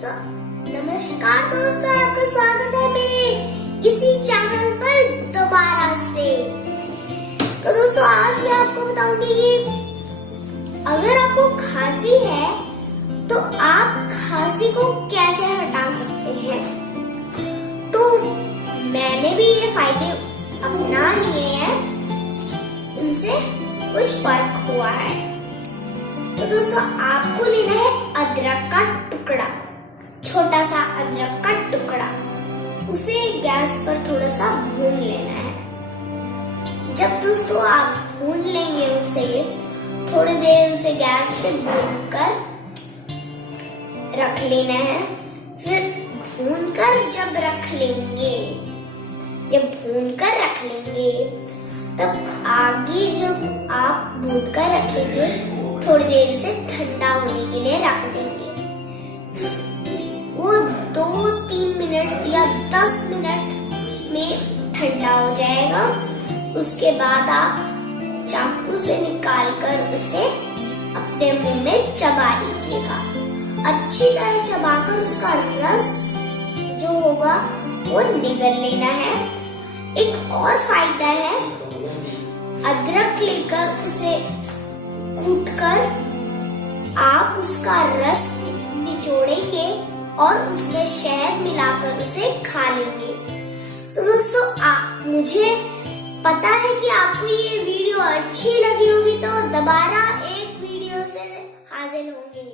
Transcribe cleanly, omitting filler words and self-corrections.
दोस्तों, नमस्कार दोस्तों, आपका स्वागत है मेरे इसी चैनल पर दोबारा से। तो दोस्तों, आज मैं आपको बताऊंगी कि अगर आपको खांसी है तो आप खांसी को कैसे हटा सकते हैं। तो मैंने भी ये फायदे अपना लिए हैं, इनसे कुछ फर्क हुआ है। तो दोस्तों, आपको लेना है अदरक का टुकड़ा, छोटा सा अदरक का टुकड़ा। उसे गैस पर थोड़ा सा भून लेना है। जब दोस्तों आप भून लेंगे उसे, थोड़ी देर उसे गैस पे भून कर रख लेना है। फिर भून कर जब रख लेंगे, जब भून कर रख लेंगे, तब आगे जब आप भून कर रखेंगे, थोड़ी देर से ठंडा होने के लिए रख देंगे। वो 2-3 मिनट या 10 मिनट में ठंडा हो जाएगा। उसके बाद आप चाकू से निकालकर उसे अपने मुंह में चबा लीजिएगा। अच्छी तरह चबाकर उसका रस जो होगा वो निगल लेना है। एक और फायदा है, अदरक लेकर उसे कूटकर आप उसका रस निचोड़ेंगे और उसमें शहद मिलाकर उसे खा लेंगे। तो दोस्तों, मुझे पता है कि आपको ये वीडियो अच्छी लगी होगी, तो दोबारा एक वीडियो से हाजिर होंगे।